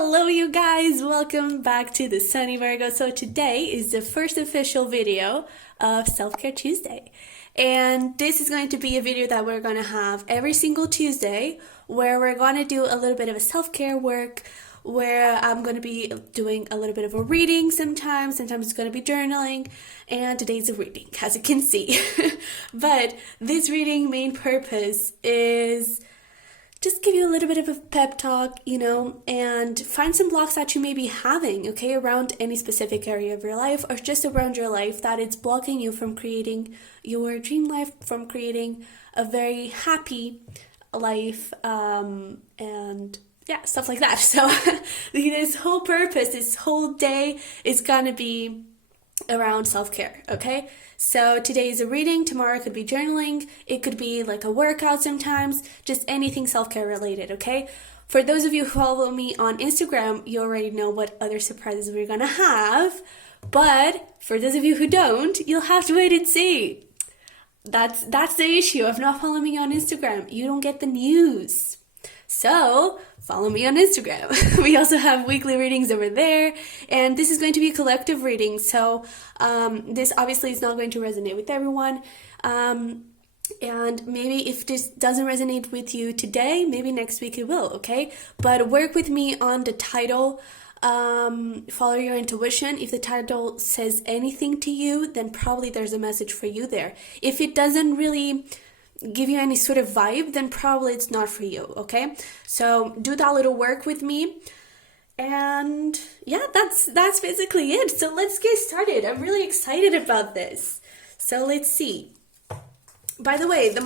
Hello you guys, welcome back to the Sunny Virgo. So today is the first official video of Self-Care Tuesday. And this is going to be a video that we're going to have every single Tuesday where we're going to do a little bit of a self-care work, where I'm going to be doing a little bit of a reading sometimes it's going to be journaling, and today's a reading, as you can see. But this reading main purpose is just give you a little bit of a pep talk, and find some blocks that you may be having, okay, around any specific area of your life or just around your life that it's blocking you from creating your dream life, from creating a very happy life, and yeah, stuff like that. So this whole purpose, this whole day is gonna be around self-care, okay? So today is a reading, tomorrow could be journaling, it could be like a workout sometimes, just anything self-care related, okay? For those of you who follow me on Instagram, you already know what other surprises we're gonna have, but for those of you who don't, you'll have to wait and see. That's the issue of not following me on Instagram. You don't get the news. So follow me on Instagram. We also have weekly readings over there, and this is going to be a collective reading, so this obviously is not going to resonate with everyone, and maybe if this doesn't resonate with you today, maybe next week it will, okay? But work with me on the title. Follow your intuition. If the title says anything to you, then probably there's a message for you there. If it doesn't really give you any sort of vibe, then probably it's not for you, okay? So do that little work with me, and yeah, that's basically it. So let's get started. I'm really excited about this. So let's see. By the way, the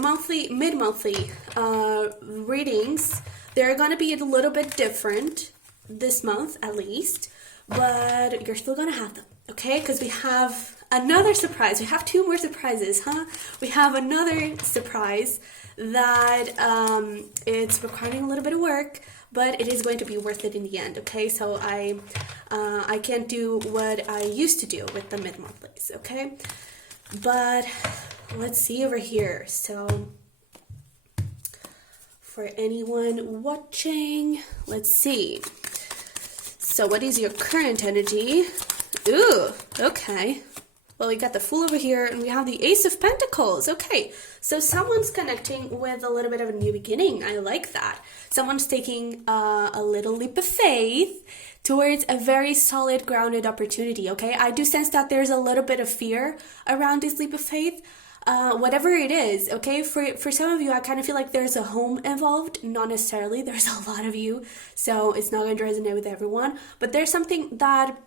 mid-monthly readings, they're gonna be a little bit different this month at least, but you're still gonna have them, okay? Because we have another surprise. We have two more surprises, huh? We have another surprise that it's requiring a little bit of work, but it is going to be worth it in the end, okay? So I can't do what I used to do with the mid-monthlies, okay? But let's see over here. So for anyone watching, let's see. So what is your current energy? Ooh, okay. Well, we got the Fool over here, and we have the Ace of Pentacles. Okay, so someone's connecting with a little bit of a new beginning. I like that. Someone's taking a little leap of faith towards a very solid, grounded opportunity, okay? I do sense that there's a little bit of fear around this leap of faith. Whatever it is, okay? For some of you, I kind of feel like there's a home involved. Not necessarily. There's a lot of you, so it's not going to resonate with everyone. But there's something that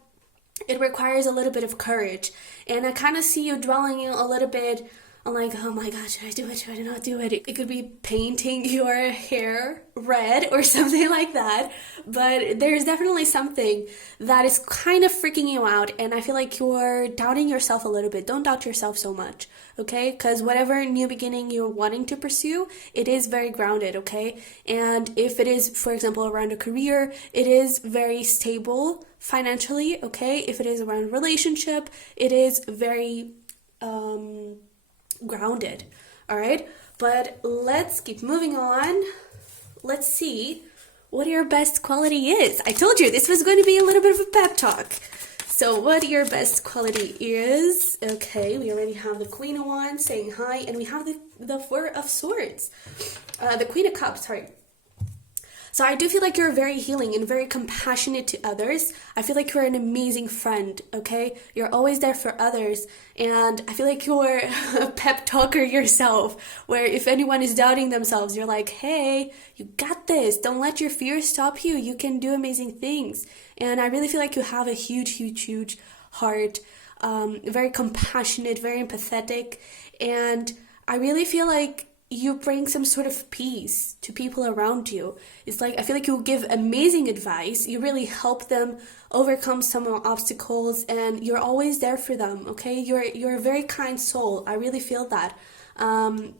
it requires a little bit of courage, and I kind of see you dwelling a little bit on like, oh my god, should I do it, should I not do it? It could be painting your hair red or something like that, but there's definitely something that is kind of freaking you out, and I feel like you're doubting yourself a little bit. Don't doubt yourself so much, okay? Because whatever new beginning you're wanting to pursue, it is very grounded, okay? And if it is, for example, around a career, it is very stable financially, okay? If it is around a relationship, it is very grounded, all right? But let's keep moving on. Let's see what your best quality is. I told you this was going to be a little bit of a pep talk. So what your best quality is, okay, we already have the Queen of Wands saying hi, and we have the Four of Swords, the Queen of Cups, sorry. So I do feel like you're very healing and very compassionate to others. I feel like you're an amazing friend, okay? You're always there for others, and I feel like you're a pep talker yourself, where if anyone is doubting themselves, you're like, hey, you got this. Don't let your fears stop you. You can do amazing things. And I really feel like you have a huge, huge, huge heart, very compassionate, very empathetic, and I really feel like you bring some sort of peace to people around you. It's like, I feel like you give amazing advice. You really help them overcome some obstacles, and you're always there for them, okay? You're a very kind soul. I really feel that. And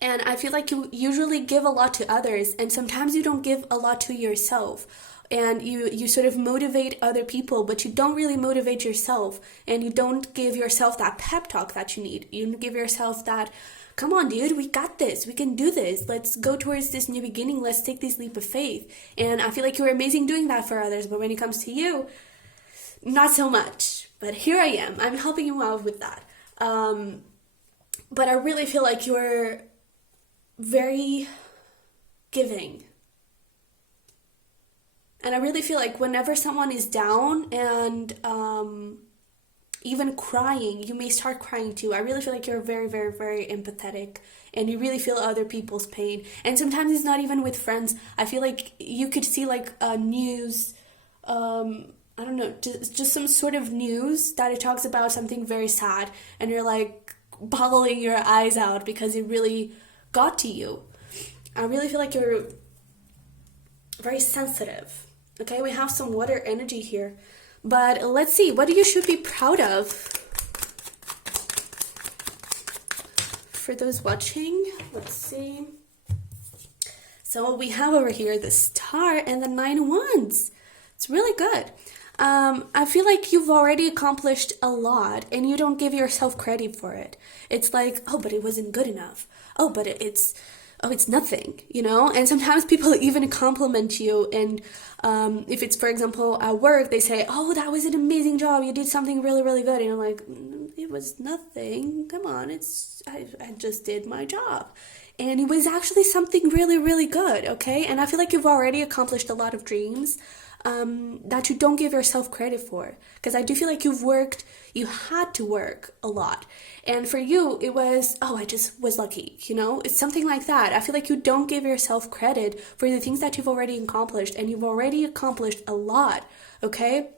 I feel like you usually give a lot to others, and sometimes you don't give a lot to yourself. and you sort of motivate other people, but you don't really motivate yourself, and you don't give yourself that pep talk that you need. You don't give yourself that, come on, dude, we got this, we can do this, let's go towards this new beginning, let's take this leap of faith. And I feel like you're amazing doing that for others, but when it comes to you, not so much. But here I am, I'm helping you out with that. But I really feel like you're very giving. And I really feel like whenever someone is down and even crying, you may start crying too. I really feel like you're very, very, very empathetic, and you really feel other people's pain. And sometimes it's not even with friends. I feel like you could see like news, I don't know, just some sort of news that it talks about something very sad, and you're like bawling your eyes out because it really got to you. I really feel like you're very sensitive. Okay, we have some water energy here. But let's see, what you should be proud of? For those watching, let's see. So we have over here the Star and the 9 of Wands. It's really good. I feel like you've already accomplished a lot and you don't give yourself credit for it. It's like, oh, but it wasn't good enough. Oh, but it's nothing, you know? And sometimes people even compliment you, and if it's, for example, at work, they say, oh, that was an amazing job, you did something really, really good. And I'm like, it was nothing, come on, I just did my job. And it was actually something really, really good, okay? And I feel like you've already accomplished a lot of dreams that you don't give yourself credit for. Because I do feel like you had to work a lot. And for you, it was, oh, I just was lucky, you know? It's something like that. I feel like you don't give yourself credit for the things that you've already accomplished, and you've already accomplished a lot, okay?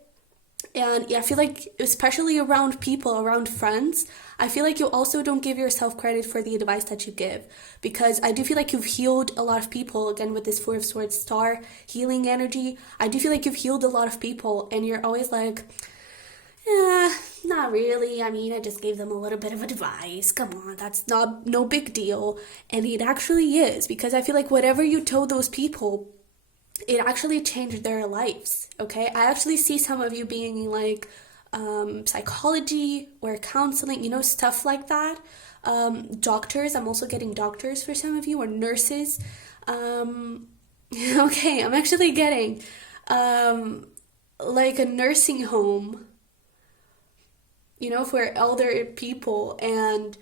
And yeah, I feel like, especially around people, around friends, I feel like you also don't give yourself credit for the advice that you give, because I do feel like you've healed a lot of people, again, with this 4 of Swords Star healing energy. I do feel like you've healed a lot of people, and you're always like, not really. I mean, I just gave them a little bit of advice. Come on, that's no big deal. And it actually is, because I feel like whatever you told those people, it actually changed their lives, okay? I actually see some of you being in like psychology or counseling, you know, stuff like that. Doctors, I'm also getting doctors for some of you, or nurses. Okay, I'm actually getting like a nursing home, you know, for elder people. And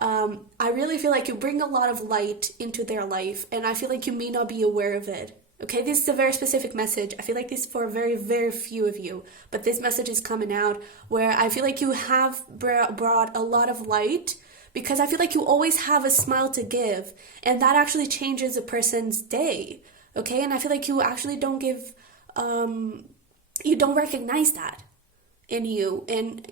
I really feel like you bring a lot of light into their life, and I feel like you may not be aware of it. Okay, this is a very specific message. I feel like this is for very, very few of you, but this message is coming out where I feel like you have brought a lot of light, because I feel like you always have a smile to give, and that actually changes a person's day, okay? And I feel like you actually don't give, you don't recognize that in you. And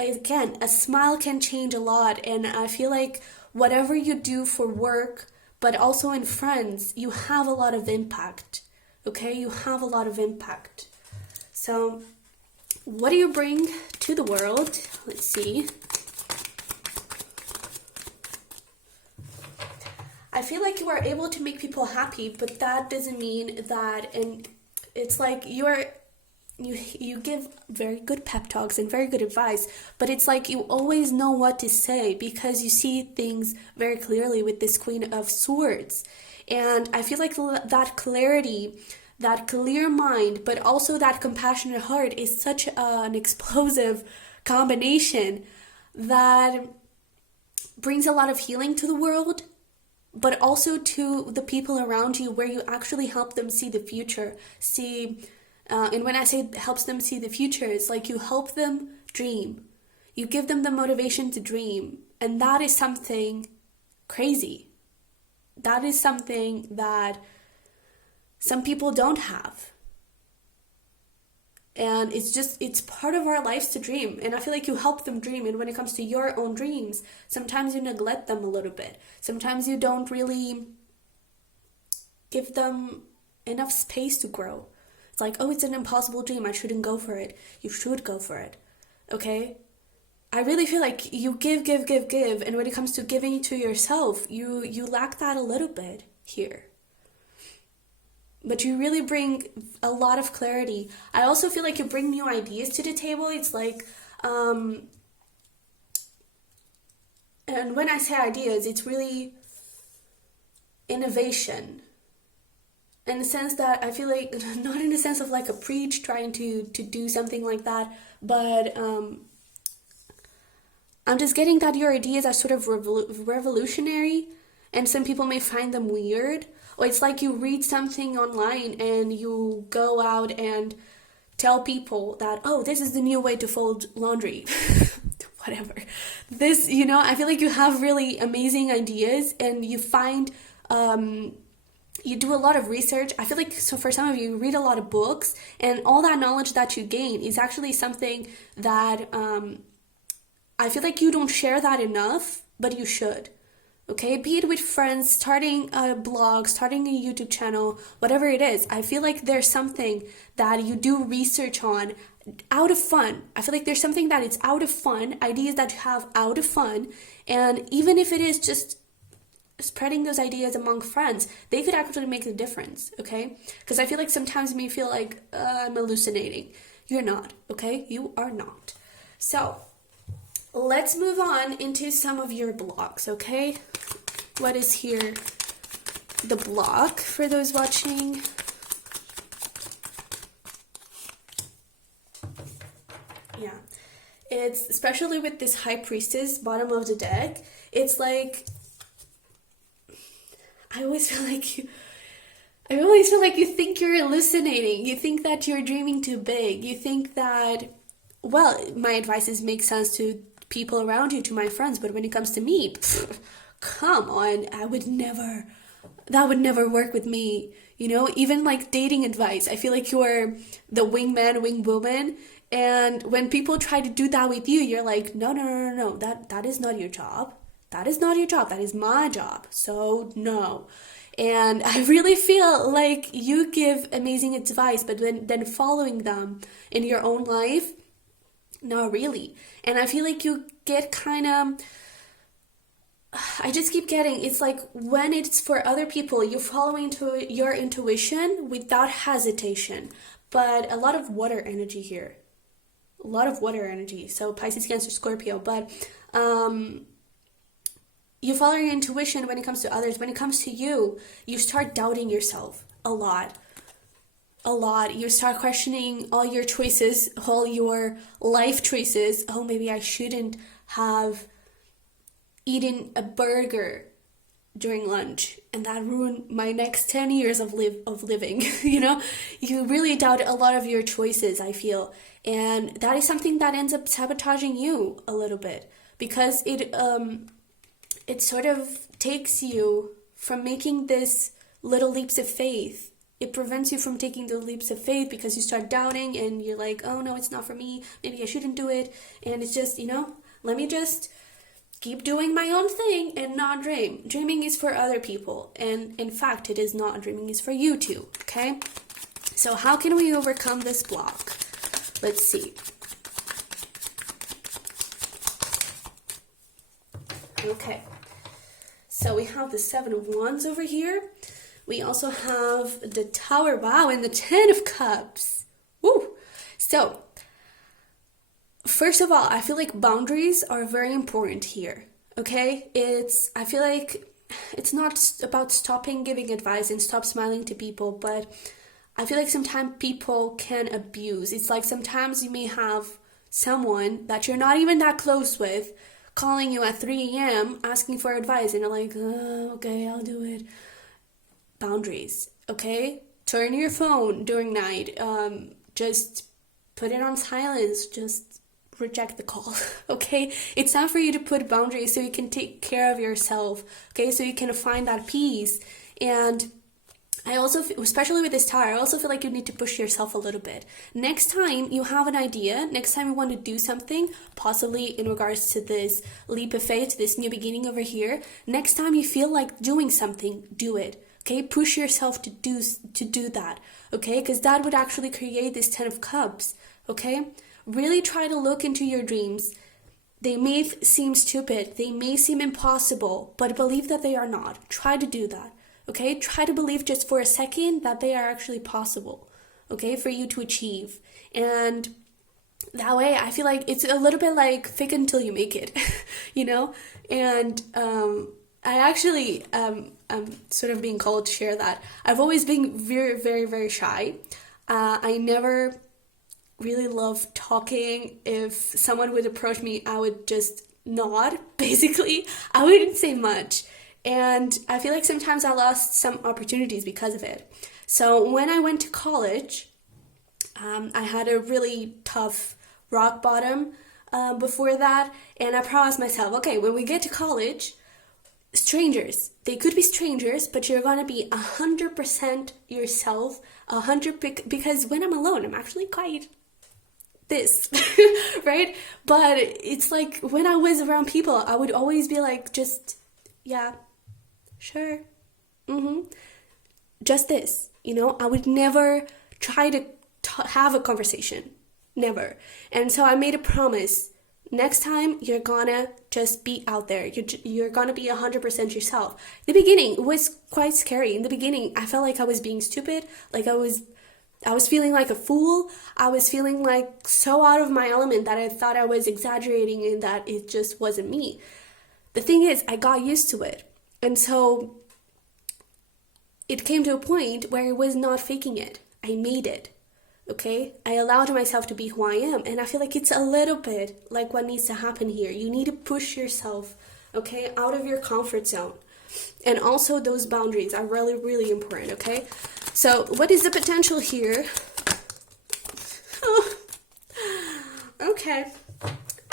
again, a smile can change a lot, and I feel like whatever you do for work, but also in friends, you have a lot of impact, okay? You have a lot of impact. So what do you bring to the world? Let's see. I feel like you are able to make people happy, but that doesn't mean that, and it's like you give very good pep talks and very good advice, but it's like you always know what to say, because you see things very clearly with this Queen of Swords. And I feel like that clarity, that clear mind, but also that compassionate heart is such an explosive combination that brings a lot of healing to the world, but also to the people around you, where you actually help them see the future, and when I say helps them see the future, it's like you help them dream. You give them the motivation to dream. And that is something crazy. That is something that some people don't have. And it's part of our lives to dream. And I feel like you help them dream. And when it comes to your own dreams, sometimes you neglect them a little bit. Sometimes you don't really give them enough space to grow. It's like, oh, it's an impossible dream, I shouldn't go for it. You should go for it, okay? I really feel like you give, and when it comes to giving to yourself, you lack that a little bit here. but you really bring a lot of clarity. I also feel like you bring new ideas to the table. It's like, and when I say ideas, it's really innovation. In the sense that I feel like, not in the sense of like a preach trying to do something like that, but I'm just getting that your ideas are sort of revolutionary, and some people may find them weird. Or it's like you read something online and you go out and tell people that, oh, this is the new way to fold laundry. Whatever. This, I feel like you have really amazing ideas, and you find, you do a lot of research. I feel like, so for some of you read a lot of books, and all that knowledge that you gain is actually something that I feel like you don't share that enough, but you should. Okay, be it with friends, starting a blog, starting a YouTube channel, whatever it is. I feel like there's something that you do research on out of fun. I feel like there's something that it's out of fun, ideas that you have out of fun, and even if it is just spreading those ideas among friends, they could actually make a difference, okay? Because I feel like sometimes you may feel like I'm hallucinating. You're not, okay? You are not. So, let's move on into some of your blocks, okay? What is here? The block for those watching. Yeah. It's, especially with this High Priestess, bottom of the deck, it's like, I always feel like you think you're hallucinating. You think that you're dreaming too big. You think that, well, my advices make sense to people around you, to my friends, but when it comes to me, come on, that would never work with me. Even like dating advice, I feel like you're the wingman, wingwoman, and when people try to do that with you, you're like, no, that is not your job. That is not your job. That is my job. So no. And I really feel like you give amazing advice, but then following them in your own life, not really. And I feel like you get kind of, I just keep getting, it's like when it's for other people, you're following to your intuition without hesitation. But a lot of water energy here. A lot of water energy. So Pisces, Cancer, Scorpio. But you follow your intuition when it comes to others. When it comes to you, you start doubting yourself a lot. You start questioning all your choices, all your life choices. Oh, maybe I shouldn't have eaten a burger during lunch, and that ruined my next 10 years of living. You really doubt a lot of your choices, I feel, and that is something that ends up sabotaging you a little bit, because it sort of takes you from making this little leaps of faith. It prevents you from taking the leaps of faith because you start doubting and you're like, oh no, it's not for me. Maybe I shouldn't do it. And it's just, let me just keep doing my own thing and not dream. Dreaming is for other people. And in fact, it is not. Dreaming is for you too, okay? So how can we overcome this block? Let's see. Okay. So we have the Seven of Wands over here. We also have the Tower, wow, and the Ten of Cups. Woo! So, first of all, I feel like boundaries are very important here, okay? I feel like it's not about stopping giving advice and stop smiling to people, but I feel like sometimes people can abuse. It's like sometimes you may have someone that you're not even that close with calling you at 3 a.m. asking for advice, and you're like, oh, okay, I'll do it. Boundaries, okay? Turn your phone during night. Just put it on silence. Just reject the call, okay? It's time for you to put boundaries so you can take care of yourself, okay? So you can find that peace. And I also, especially with this tower, I also feel like you need to push yourself a little bit. Next time you have an idea, next time you want to do something, possibly in regards to this leap of faith, this new beginning over here, next time you feel like doing something, do it. Okay, push yourself to do that, okay? Because that would actually create this Ten of Cups, okay? Really try to look into your dreams. They may seem stupid, they may seem impossible, but believe that they are not. Try to do that, Okay, try to believe just for a second that they are actually possible, okay, for you to achieve. And that way, I feel like it's a little bit like fake until you make it, you know? And I actually, I'm sort of being called to share that. I've always been very, very, very shy. I never really loved talking. If someone would approach me, I would just nod, basically. I wouldn't say much. And I feel like sometimes I lost some opportunities because of it. So when I went to college, I had a really tough rock bottom before that, and I promised myself, okay, when we get to college, strangers, they could be strangers, but you're gonna be 100% yourself, because when I'm alone, I'm actually quite this, right? But it's like when I was around people, I would always be like, just, yeah, sure, just this, you know? I would never try to have a conversation, never. And so I made a promise. Next time, you're gonna just be out there. You're gonna be 100% yourself. In the beginning, it was quite scary. In the beginning, I felt like I was being stupid. Like I was feeling like a fool. I was feeling like so out of my element that I thought I was exaggerating and that it just wasn't me. The thing is, I got used to it. And so it came to a point where I was not faking it. I made it. Okay, I allowed myself to be who I am, and I feel like it's a little bit like what needs to happen here. You need to push yourself, okay, out of your comfort zone. And also those boundaries are really, really important, okay? So what is the potential here? Oh, okay.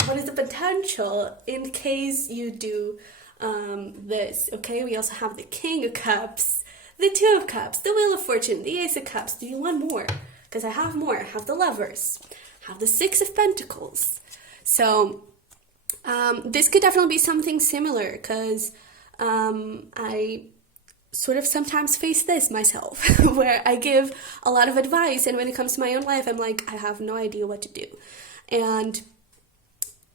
What is the potential in case you do this, okay? We also have the King of Cups, the Two of Cups, the Wheel of Fortune, the Ace of Cups. Do you want more? Because I have more. I have the Lovers, I have the Six of Pentacles. So this could definitely be something similar, because I sort of sometimes face this myself, where I give a lot of advice, and when it comes to my own life, I'm like, I have no idea what to do. And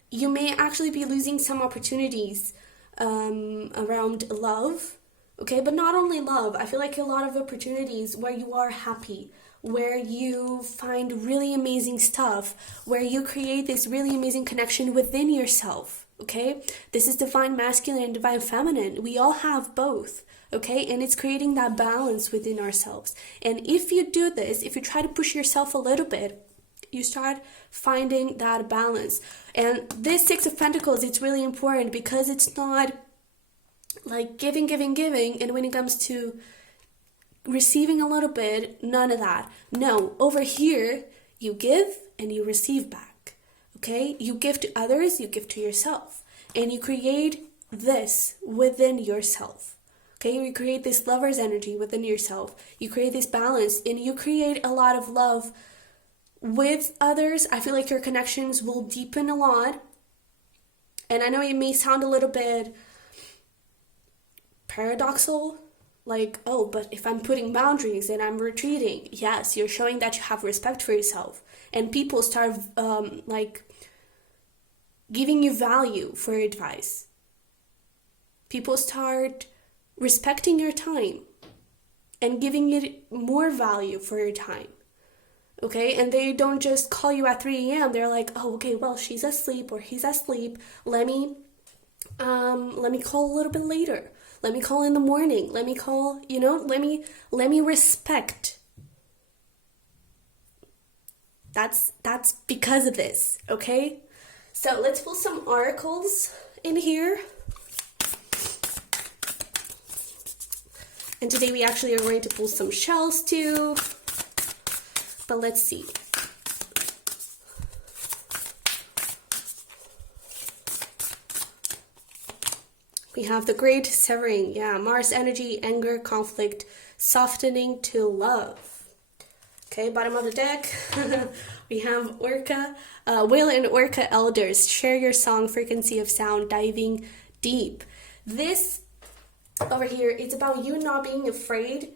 you may actually be losing some opportunities around love, okay? But not only love. I feel like a lot of opportunities where you are happy, where you find really amazing stuff, where you create this really amazing connection within yourself, okay? This is divine masculine and divine feminine. We all have both, okay? And it's creating that balance within ourselves. And if you do this, if you try to push yourself a little bit, you start finding that balance. And this Six of Pentacles, it's really important, because it's not like giving, and when it comes to receiving a little bit, none of that. No, over here, you give and you receive back, okay? You give to others, you give to yourself, and you create this within yourself, okay? You create this Lover's energy within yourself. You create this balance, and you create a lot of love with others. I feel like your connections will deepen a lot. And I know it may sound a little bit paradoxical, like, oh, but if I'm putting boundaries and I'm retreating, yes, you're showing that you have respect for yourself, and people start like giving you value for advice. People start respecting your time and giving it more value for your time, okay? And they don't just call you at 3 a.m. They're like, oh, okay, well, she's asleep or he's asleep. Let me call a little bit later. Let me call in the morning. Let me call, let me respect. That's because of this, okay? So let's pull some oracles in here. And today we actually are going to pull some shells too. But let's see. We have the Great Severing, Mars energy, anger, conflict, softening to love. Okay, bottom of the deck, we have Orca, Whale and Orca Elders, share your song, frequency of sound, diving deep. This over here, it's about you not being afraid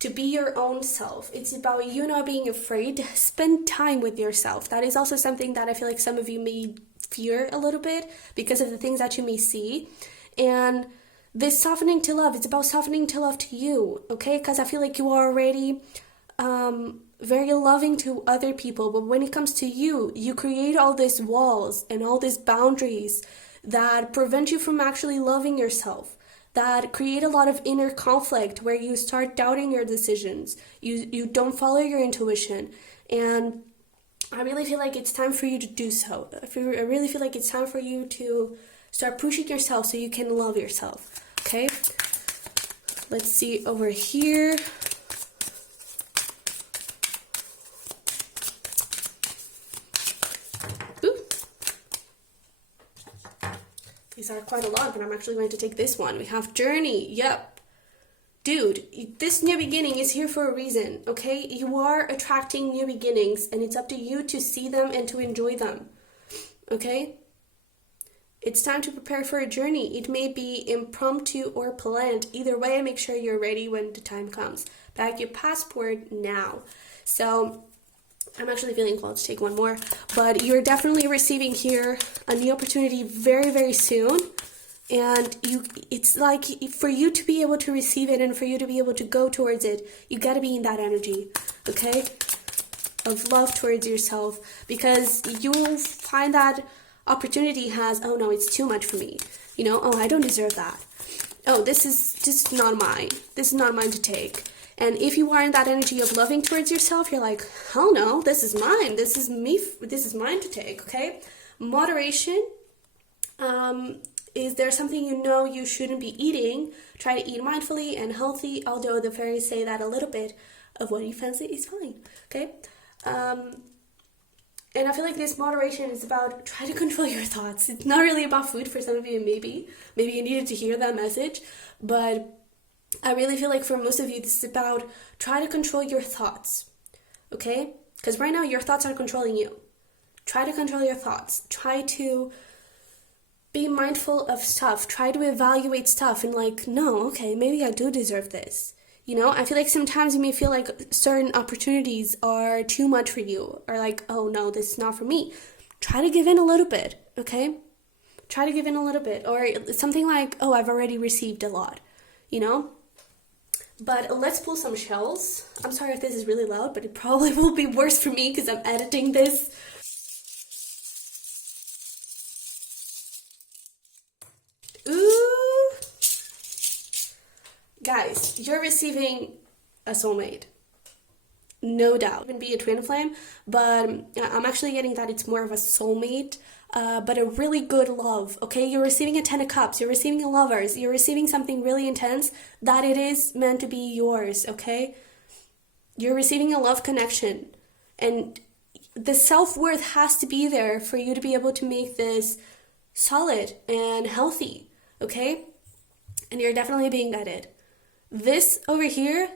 to be your own self. It's about you not being afraid to spend time with yourself. That is also something that I feel like some of you may fear a little bit because of the things that you may see. And this softening to love, it's about softening to love to you, okay? Because I feel like you are already very loving to other people, but when it comes to you, you create all these walls and all these boundaries that prevent you from actually loving yourself, that create a lot of inner conflict where you start doubting your decisions, you don't follow your intuition. And I really feel like it's time for you to do so. I really feel like it's time for you to start pushing yourself so you can love yourself. Okay, let's see over here. Ooh. These are quite a lot, but I'm actually going to take this one. We have Journey. Yep. Dude, this new beginning is here for a reason, okay? You are attracting new beginnings, and it's up to you to see them and to enjoy them, okay? It's time to prepare for a journey. It may be impromptu or planned. Either way, make sure you're ready when the time comes. Pack your passport now. So I'm actually feeling called to take one more, but you're definitely receiving here a new opportunity very, very soon. And it's like for you to be able to receive it and for you to be able to go towards it, you got to be in that energy, okay? Of love towards yourself, because you'll find that opportunity has, oh no, it's too much for me. You know, oh, I don't deserve that. Oh, this is just not mine. This is not mine to take. And if you are in that energy of loving towards yourself, you're like, hell no, this is mine. This is me. This is mine to take, okay? Moderation. Is there something you know you shouldn't be eating? Try to eat mindfully and healthy, although the fairies say that a little bit of what you fancy is fine, okay? And I feel like this moderation is about try to control your thoughts. It's not really about food for some of you, maybe you needed to hear that message, but I really feel like for most of you, this is about try to control your thoughts, okay? Because right now, your thoughts are controlling you. Try to control your thoughts. Try to be mindful of stuff. Try to evaluate stuff and like, no, okay, maybe I do deserve this. You know, I feel like sometimes you may feel like certain opportunities are too much for you, or like, oh no, this is not for me. Try to give in a little bit, okay? Try to give in a little bit, or something like, oh, I've already received a lot, you know? But let's pull some shells. I'm sorry if this is really loud, but it probably will be worse for me because I'm editing this. Ooh! Guys, you're receiving a soulmate. No doubt. It can be a twin flame, but I'm actually getting that it's more of a soulmate, but a really good love, okay? You're receiving a 10 of cups, you're receiving a lovers, you're receiving something really intense that it is meant to be yours, okay? You're receiving a love connection, and the self-worth has to be there for you to be able to make this solid and healthy, okay? And you're definitely being guided. This over here,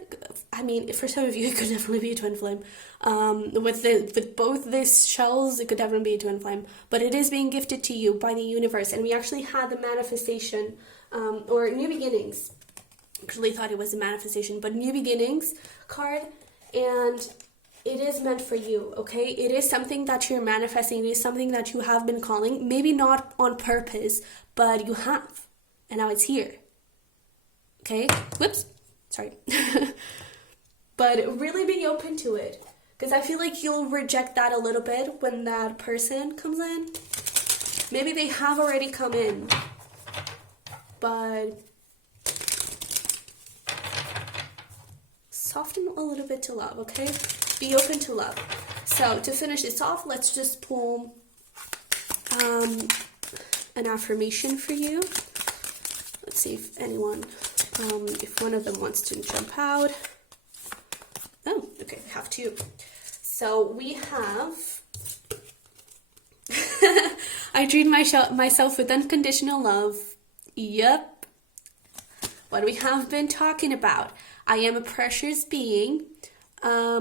I mean, for some of you, it could definitely be a twin flame. With both these shells, it could definitely be a twin flame. But it is being gifted to you by the universe. And we actually had the manifestation, or new beginnings. I actually thought it was a manifestation, but new beginnings card. And it is meant for you, okay? It is something that you're manifesting. It is something that you have been calling. Maybe not on purpose, but you have. And now it's here. Okay, whoops, sorry. But really be open to it, because I feel like you'll reject that a little bit when that person comes in. Maybe they have already come in, but soften a little bit to love, okay? Be open to love. So to finish this off, let's just pull an affirmation for you. Let's see if anyone... if one of them wants to jump out. Oh, okay, we have two. So we have, I treat myself with unconditional love. Yep. What we have been talking about. I am a precious being. I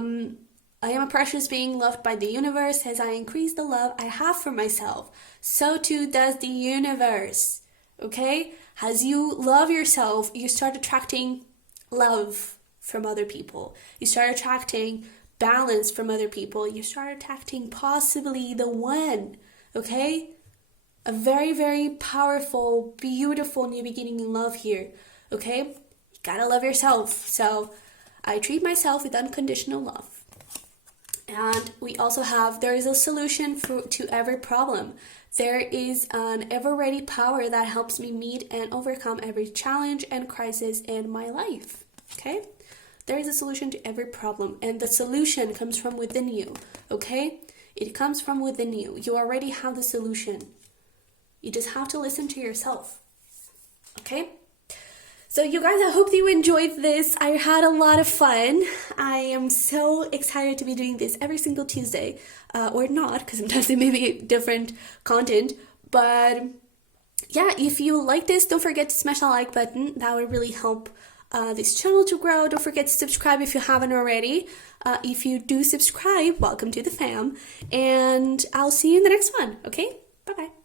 am a precious being loved by the universe. As I increase the love I have for myself, so too does the universe. Okay? As you love yourself, you start attracting love from other people. You start attracting balance from other people. You start attracting possibly the one, okay? a very, very powerful, beautiful new beginning in love here. Okay? You gotta love yourself. So I treat myself with unconditional love. And we also have, there is a solution to every problem. There is an ever-ready power that helps me meet and overcome every challenge and crisis in my life. Okay? There is a solution to every problem, and the solution comes from within you. Okay? It comes from within you. You already have the solution. You just have to listen to yourself. Okay? So you guys, I hope you enjoyed this. I had a lot of fun. I am so excited to be doing this every single Tuesday. Or not, because sometimes they may be different content. But yeah, if you like this, don't forget to smash the like button. That would really help this channel to grow. Don't forget to subscribe if you haven't already. If you do subscribe, welcome to the fam. And I'll see you in the next one, okay? Bye-bye.